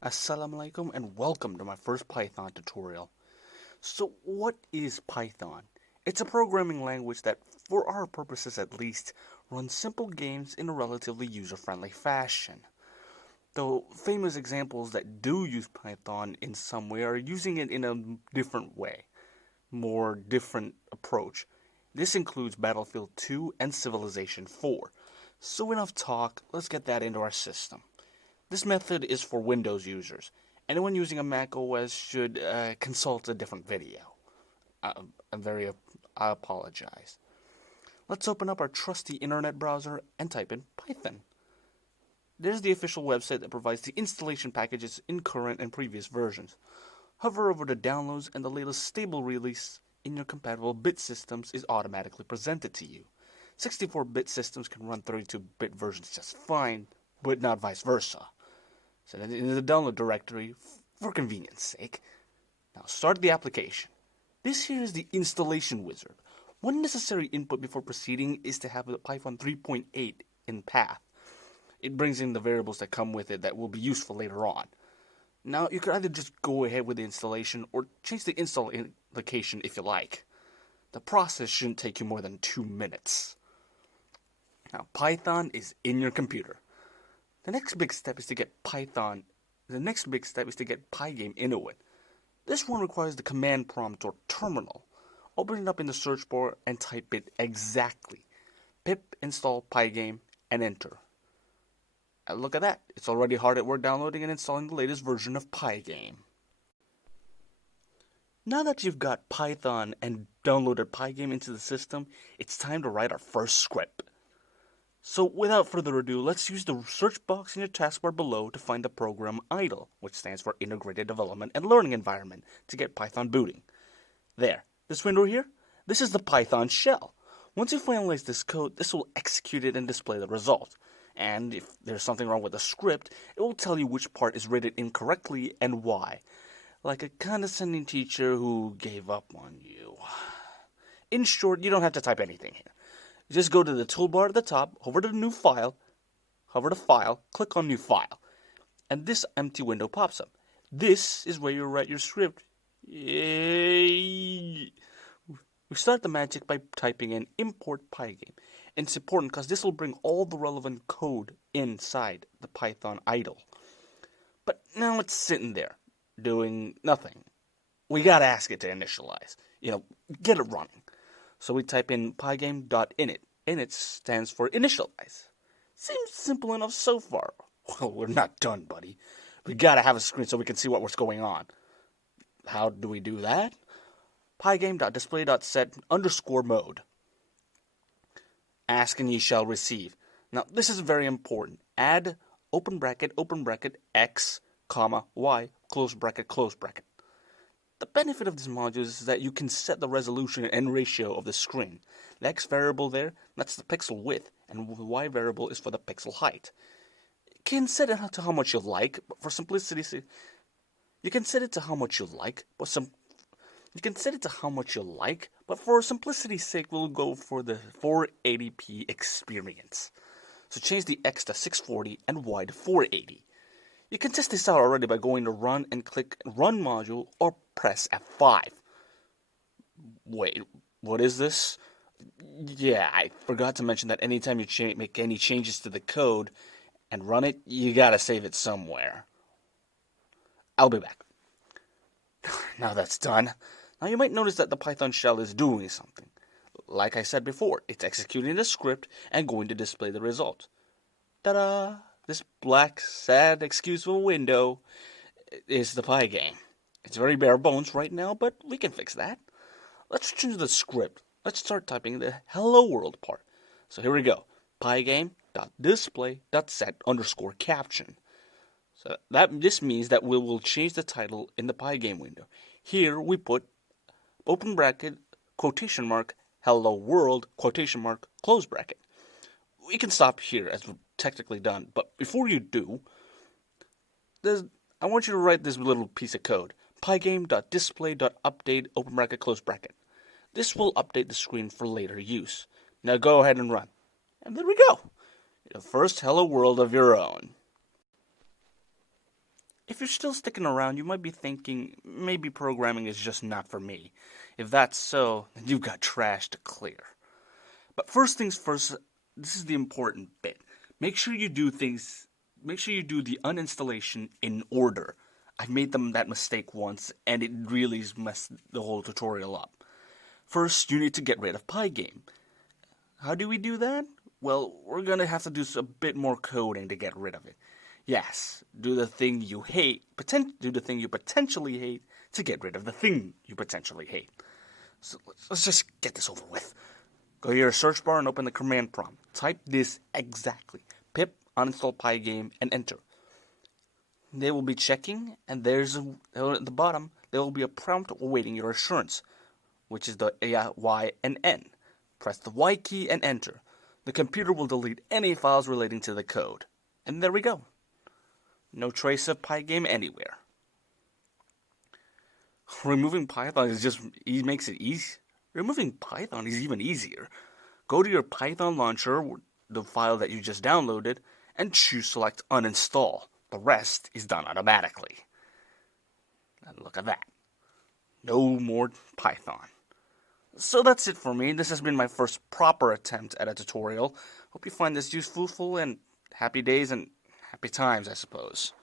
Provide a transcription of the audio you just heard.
Assalamu alaikum and welcome to my first Python tutorial. So what is Python? It's a programming language that, for our purposes at least, runs simple games in a relatively user-friendly fashion. Though famous examples that do use Python in some way are using it in a different way, more different approach. This includes Battlefield 2 and Civilization 4. So enough talk, let's get that into our system. This method is for Windows users. Anyone using a Mac OS should consult a different video. I apologize. Let's open up our trusty internet browser and type in Python. There's the official website that provides the installation packages in current and previous versions. Hover over the downloads and the latest stable release in your compatible bit systems is automatically presented to you. 64-bit systems can run 32-bit versions just fine, but not vice versa. So then in the download directory, for convenience sake. Now start the application. This here is the installation wizard. One necessary input before proceeding is to have the Python 3.8 in path. It brings in the variables that come with it that will be useful later on. Now you could either just go ahead with the installation or change the install location if you like. The process shouldn't take you more than 2 minutes. Now Python is in your computer. The next big step is to get PyGame into it. This one requires the command prompt or terminal. Open it up in the search bar and type it exactly. Pip install PyGame and enter. And look at that, it's already hard at work downloading and installing the latest version of PyGame. Now that you've got Python and downloaded PyGame into the system, it's time to write our first script. So without further ado, let's use the search box in your taskbar below to find the program IDLE, which stands for Integrated Development and Learning Environment, to get Python booting. There, this window here, this is the Python shell. Once you finalize this code, this will execute it and display the result. And if there's something wrong with the script, it will tell you which part is written incorrectly and why. Like a condescending teacher who gave up on you. In short, you don't have to type anything here. Just go to the toolbar at the top, hover to New File, hover to File, click on New File, and this empty window pops up. This is where you write your script. Yay! We start the magic by typing in import pygame. And it's important because this will bring all the relevant code inside the Python idle. But now it's sitting there, doing nothing. We gotta ask it to initialize. Get it running. So we type in pygame.init. Init stands for initialize. Seems simple enough so far. Well, we're not done, buddy. We gotta have a screen so we can see what's going on. How do we do that? Pygame.display.set_mode. Ask and ye shall receive. Now, this is very important. Add open bracket, x, comma, y, close bracket, close bracket. The benefit of this module is that you can set the resolution and ratio of the screen. The x variable there, that's the pixel width, and the y variable is for the pixel height. You can set it to how much you like, but for simplicity's sake, for simplicity's sake, we'll go for the 480p experience. So change the x to 640 and y to 480. You can test this out already by going to Run and click Run Module or press F5. Wait, what is this? Yeah, I forgot to mention that anytime you make any changes to the code and run it, you gotta save it somewhere. I'll be back. Now that's done. Now you might notice that the Python shell is doing something. Like I said before, it's executing the script and going to display the result. Ta-da! This black, sad, excusable window is the PyGame. It's very bare bones right now, but we can fix that. Let's change the script. Let's start typing the hello world part. So here we go. Pygame.display.set_caption. So this means that we will change the title in the PyGame window. Here we put open bracket, quotation mark, hello world, quotation mark, close bracket. We can stop here as we're technically done, but before you do, I want you to write this little piece of code. Pygame.display.update, open bracket, close bracket. This will update the screen for later use. Now go ahead and run. And there we go. Your first hello world of your own. If you're still sticking around, you might be thinking maybe programming is just not for me. If that's so, then you've got trash to clear. But first things first, this is the important bit. Make sure you do the uninstallation in order. I've made that mistake once, and it really messed the whole tutorial up. First, you need to get rid of PyGame. How do we do that? Well, we're gonna have to do a bit more coding to get rid of it. Yes, do the thing you hate, do the thing you potentially hate to get rid of the thing you potentially hate. So let's just get this over with. Go to your search bar and open the command prompt. Type this exactly. Pip uninstall PyGame and enter. They will be checking, and at the bottom there will be a prompt awaiting your assurance, which is the A, Y, and N. Press the Y key and enter. The computer will delete any files relating to the code. And there we go. No trace of PyGame anywhere. Removing Python makes it easy. Removing Python is even easier. Go to your Python launcher, the file that you just downloaded, and select uninstall. The rest is done automatically. And look at that. No more Python. So that's it for me. This has been my first proper attempt at a tutorial. Hope you find this useful and happy days and happy times, I suppose.